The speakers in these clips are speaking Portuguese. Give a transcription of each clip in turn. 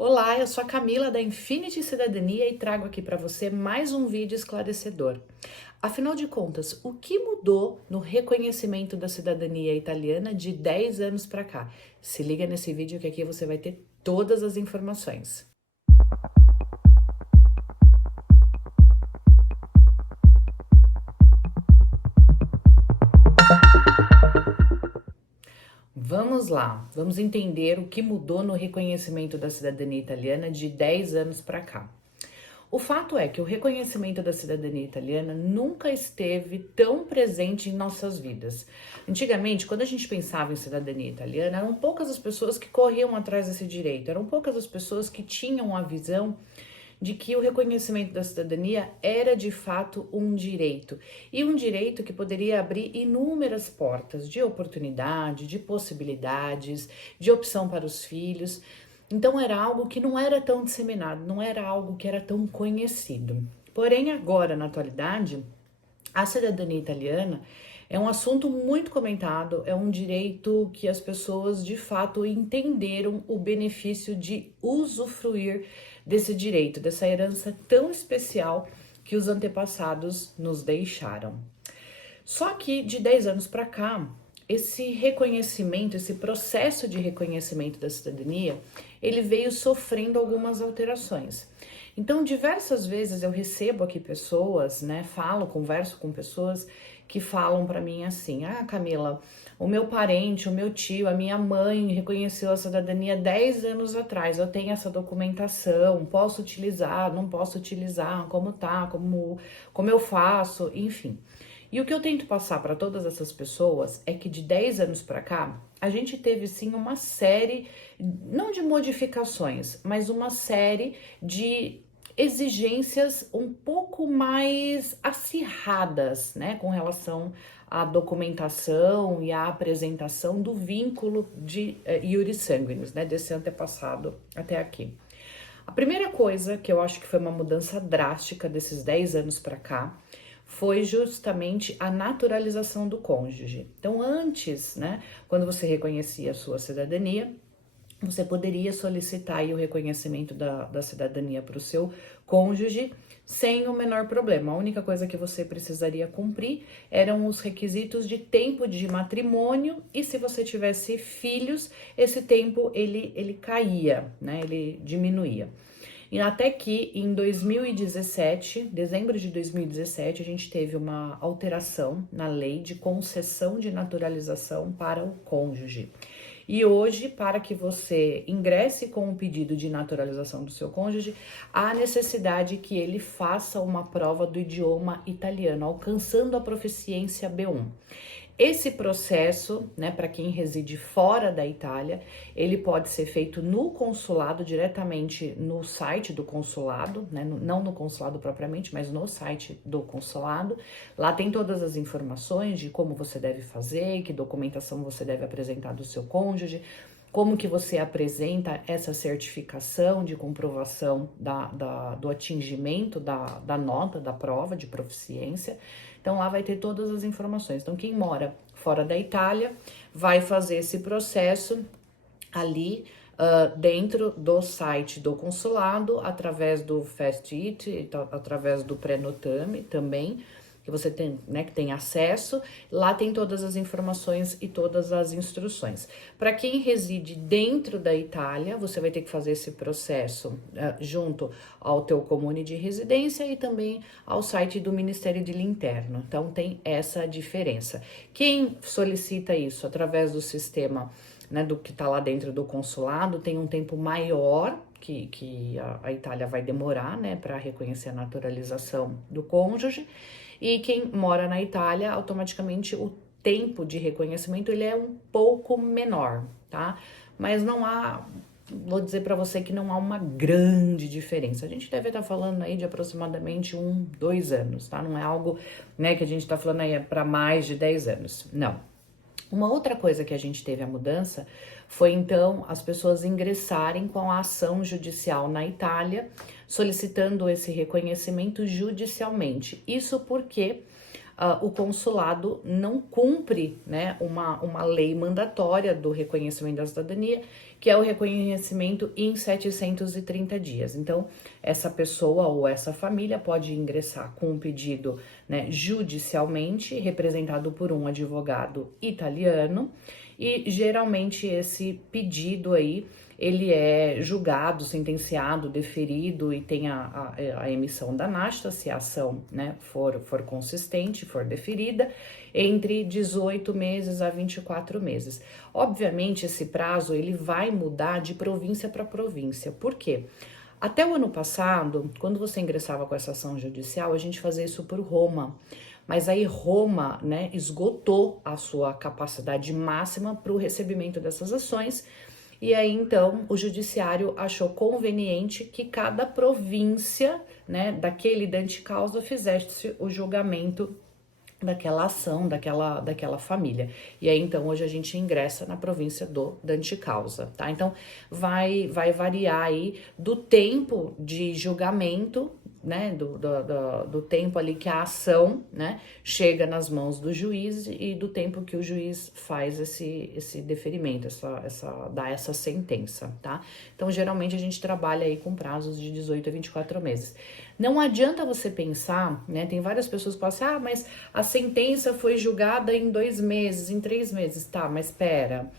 Olá, eu sou a Camila da Infinity Cidadania e trago aqui para você mais um vídeo esclarecedor. Afinal de contas, o que mudou no reconhecimento da cidadania italiana de 10 anos para cá? Se liga nesse vídeo que aqui você vai ter todas as informações. Vamos lá, vamos entender o que mudou no reconhecimento da cidadania italiana de 10 anos para cá. O fato é que o reconhecimento da cidadania italiana nunca esteve tão presente em nossas vidas. Antigamente, quando a gente pensava em cidadania italiana, eram poucas as pessoas que corriam atrás desse direito, eram poucas as pessoas que tinham a visão de que o reconhecimento da cidadania era de fato um direito, e um direito que poderia abrir inúmeras portas de oportunidade, de possibilidades, de opção para os filhos. Então era algo que não era tão disseminado, não era algo que era tão conhecido. Porém, agora, na atualidade, a cidadania italiana é um assunto muito comentado, é um direito que as pessoas de fato entenderam o benefício de usufruir desse direito, dessa herança tão especial que os antepassados nos deixaram. Só que de 10 anos para cá, esse reconhecimento, esse processo de reconhecimento da cidadania, ele veio sofrendo algumas alterações. Então, diversas vezes eu recebo aqui pessoas, converso com pessoas que falam para mim assim: "Ah, Camila, o meu parente, o meu tio, a minha mãe reconheceu a cidadania 10 anos atrás. Eu tenho essa documentação, posso utilizar, não posso utilizar, como tá, como eu faço, enfim." E o que eu tento passar para todas essas pessoas é que de 10 anos para cá, a gente teve sim uma série, não de modificações, mas uma série de exigências um pouco mais acirradas, né, com relação à documentação e à apresentação do vínculo de iuris sanguinis, né, desse antepassado até aqui. A primeira coisa que eu acho que foi uma mudança drástica desses 10 anos para cá foi justamente a naturalização do cônjuge. Então, antes, né, quando você reconhecia a sua cidadania, você poderia solicitar aí o reconhecimento da cidadania para o seu cônjuge sem o menor problema. A única coisa que você precisaria cumprir eram os requisitos de tempo de matrimônio, e se você tivesse filhos, esse tempo ele caía, né? Ele diminuía. E até que em 2017, dezembro de 2017, a gente teve uma alteração na lei de concessão de naturalização para o cônjuge. E hoje, para que você ingresse com o pedido de naturalização do seu cônjuge, há necessidade que ele faça uma prova do idioma italiano, alcançando a proficiência B1. Esse processo, né, para quem reside fora da Itália, ele pode ser feito no consulado, diretamente no site do consulado, né, não no consulado propriamente, mas no site do consulado. Lá tem todas as informações de como você deve fazer, que documentação você deve apresentar do seu cônjuge, como que você apresenta essa certificação de comprovação do atingimento da nota, da prova de proficiência. Então lá vai ter todas as informações. Então quem mora fora da Itália vai fazer esse processo ali dentro do site do consulado, através do FastIT, através do Prenotame também, que você tem, né, que tem acesso. Lá tem todas as informações e todas as instruções. Para quem reside dentro da Itália, você vai ter que fazer esse processo junto ao teu comune de residência e também ao site do Ministério do Interno. Então tem essa diferença. Quem solicita isso através do sistema, né, do que está lá dentro do consulado, tem um tempo maior que a Itália vai demorar, né, para reconhecer a naturalização do cônjuge. E quem mora na Itália, automaticamente o tempo de reconhecimento ele é um pouco menor, tá? Mas não há, vou dizer para você que não há uma grande diferença. A gente deve estar falando aí de aproximadamente 2 anos, tá? Não é algo, né, que a gente está falando aí para mais de 10 anos, não. Uma outra coisa que a gente teve a mudança foi então as pessoas ingressarem com a ação judicial na Itália, solicitando esse reconhecimento judicialmente. Isso porque o consulado não cumpre, né, uma lei mandatória do reconhecimento da cidadania, que é o reconhecimento em 730 dias. Então, essa pessoa ou essa família pode ingressar com um pedido, né, judicialmente, representado por um advogado italiano, e geralmente esse pedido aí, ele é julgado, sentenciado, deferido e tem a emissão da nasta, se a ação, né, for consistente, for deferida, entre 18 meses a 24 meses. Obviamente, esse prazo ele vai mudar de província para província. Por quê? Até o ano passado, quando você ingressava com essa ação judicial, a gente fazia isso por Roma. Mas aí Roma, né, esgotou a sua capacidade máxima para o recebimento dessas ações. E aí, então, o judiciário achou conveniente que cada província, né, daquele dante causa fizesse o julgamento daquela ação, daquela família. E aí, então, hoje a gente ingressa na província do dante causa, tá? Então, vai variar aí do tempo de julgamento, né, do tempo ali que a ação, né, chega nas mãos do juiz e do tempo que o juiz faz esse deferimento, dá essa sentença, tá? Então, geralmente a gente trabalha aí com prazos de 18 a 24 meses. Não adianta você pensar, né, tem várias pessoas que falam assim, ah, mas a sentença foi julgada em 2 meses, em 3 meses, tá, mas espera.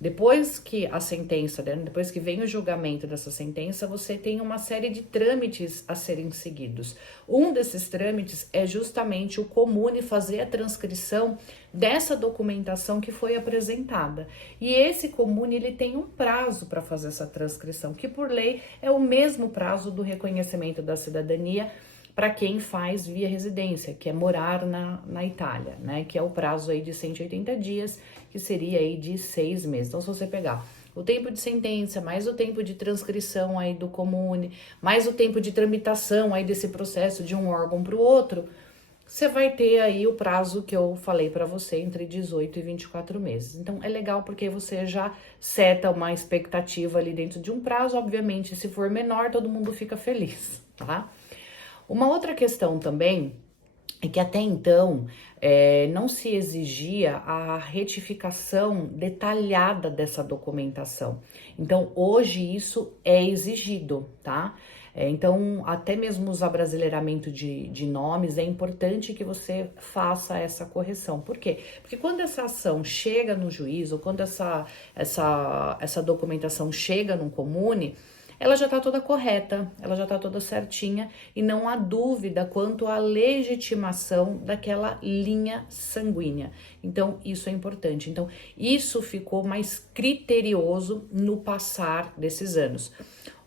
Depois que a sentença, né, depois que vem o julgamento dessa sentença, você tem uma série de trâmites a serem seguidos. Um desses trâmites é justamente o comune fazer a transcrição dessa documentação que foi apresentada. E esse comune, ele tem um prazo para fazer essa transcrição, que por lei é o mesmo prazo do reconhecimento da cidadania para quem faz via residência, que é morar na Itália, né? Que é o prazo aí de 180 dias, que seria aí de 6 meses. Então, se você pegar o tempo de sentença, mais o tempo de transcrição aí do comune, mais o tempo de tramitação aí desse processo de um órgão para o outro, você vai ter aí o prazo que eu falei para você, entre 18 e 24 meses. Então, é legal porque você já seta uma expectativa ali dentro de um prazo. Obviamente, se for menor, todo mundo fica feliz, tá? Uma outra questão também é que até então não se exigia a retificação detalhada dessa documentação. Então, hoje isso é exigido, tá? Então, até mesmo os abrasileiramento de nomes, é importante que você faça essa correção. Por quê? Porque quando essa ação chega no juiz, ou quando essa documentação chega no comune, ela já está toda correta, ela já está toda certinha e não há dúvida quanto à legitimação daquela linha sanguínea. Então, isso é importante. Então, isso ficou mais criterioso no passar desses anos.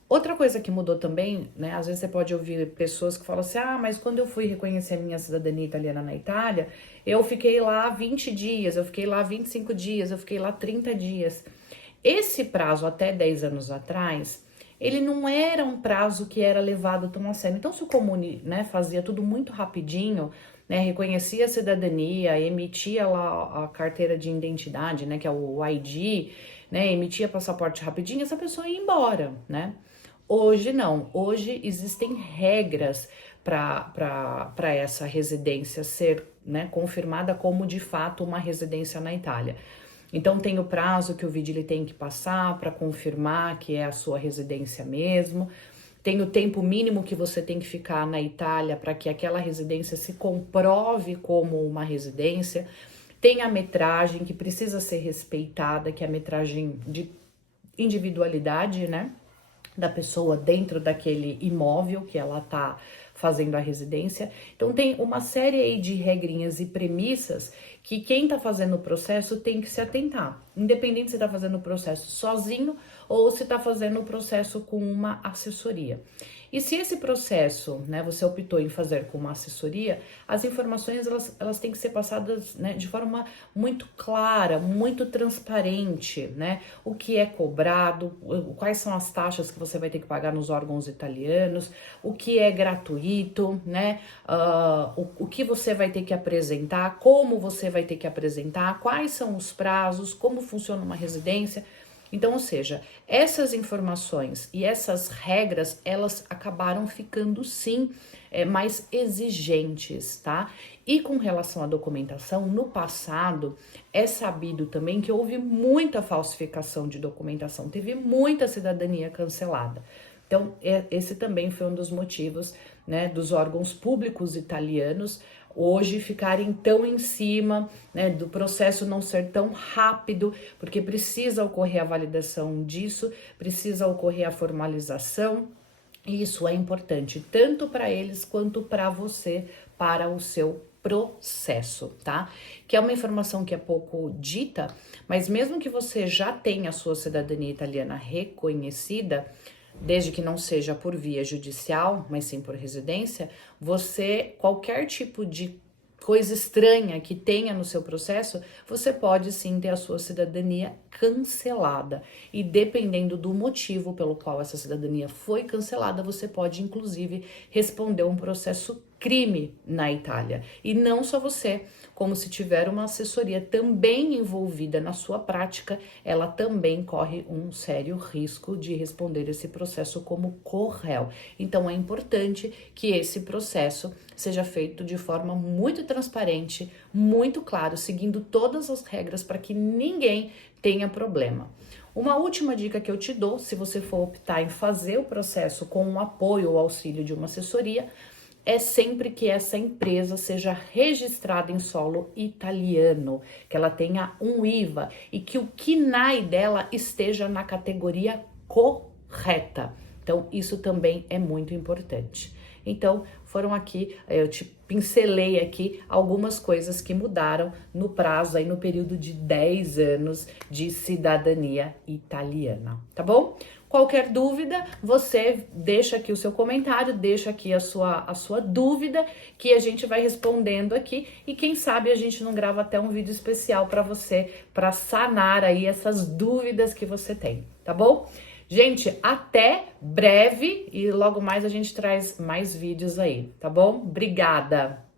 Outra coisa que mudou também, né? Às vezes você pode ouvir pessoas que falam assim, ah, mas quando eu fui reconhecer a minha cidadania italiana na Itália, eu fiquei lá 20 dias, eu fiquei lá 25 dias, eu fiquei lá 30 dias. Esse prazo até 10 anos atrás, ele não era um prazo que era levado tão a sério. Então, se o comune, né, fazia tudo muito rapidinho, né, reconhecia a cidadania, emitia lá a carteira de identidade, né, que é o ID, né, emitia passaporte rapidinho, essa pessoa ia embora, né? Hoje não, hoje existem regras para essa residência ser, né, confirmada como de fato uma residência na Itália. Então tem o prazo que o Vigili tem que passar para confirmar que é a sua residência mesmo. Tem o tempo mínimo que você tem que ficar na Itália para que aquela residência se comprove como uma residência. Tem a metragem que precisa ser respeitada, que é a metragem de individualidade, né, da pessoa dentro daquele imóvel que ela tá fazendo a residência. Então tem uma série aí de regrinhas e premissas que quem tá fazendo o processo tem que se atentar, independente se tá fazendo o processo sozinho ou se tá fazendo o processo com uma assessoria. E se esse processo, né, você optou em fazer com uma assessoria, as informações elas têm que ser passadas, né, de forma muito clara, muito transparente, né? O que é cobrado, quais são as taxas que você vai ter que pagar nos órgãos italianos, o que é gratuito, né? O que você vai ter que apresentar, como você vai ter que apresentar, quais são os prazos, como funciona uma residência. Então, ou seja, essas informações e essas regras, elas acabaram ficando sim mais exigentes, tá? E com relação à documentação, no passado é sabido também que houve muita falsificação de documentação, teve muita cidadania cancelada. Então, esse também foi um dos motivos, né, dos órgãos públicos italianos hoje ficarem tão em cima, né, do processo não ser tão rápido, porque precisa ocorrer a validação disso, precisa ocorrer a formalização, e isso é importante tanto para eles quanto para você, para o seu processo, tá? Que é uma informação que é pouco dita, mas mesmo que você já tenha a sua cidadania italiana reconhecida, desde que não seja por via judicial, mas sim por residência, você, qualquer tipo de coisa estranha que tenha no seu processo, você pode sim ter a sua cidadania cancelada. E dependendo do motivo pelo qual essa cidadania foi cancelada, você pode inclusive responder um processo crime na Itália. E não só você, como se tiver uma assessoria também envolvida na sua prática, ela também corre um sério risco de responder esse processo como corréu. Então é importante que esse processo seja feito de forma muito transparente, muito claro, seguindo todas as regras para que ninguém tenha problema. Uma última dica que eu te dou, se você for optar em fazer o processo com o apoio ou auxílio de uma assessoria, é sempre que essa empresa seja registrada em solo italiano, que ela tenha um IVA e que o KNAI dela esteja na categoria correta. Então, isso também é muito importante. Então, foram aqui, eu te pincelei aqui algumas coisas que mudaram no prazo, aí no período de 10 anos de cidadania italiana, tá bom? Qualquer dúvida, você deixa aqui o seu comentário, deixa aqui a sua dúvida, que a gente vai respondendo aqui, e quem sabe a gente não grava até um vídeo especial para você, para sanar aí essas dúvidas que você tem, tá bom? Gente, até breve e logo mais a gente traz mais vídeos aí, tá bom? Obrigada!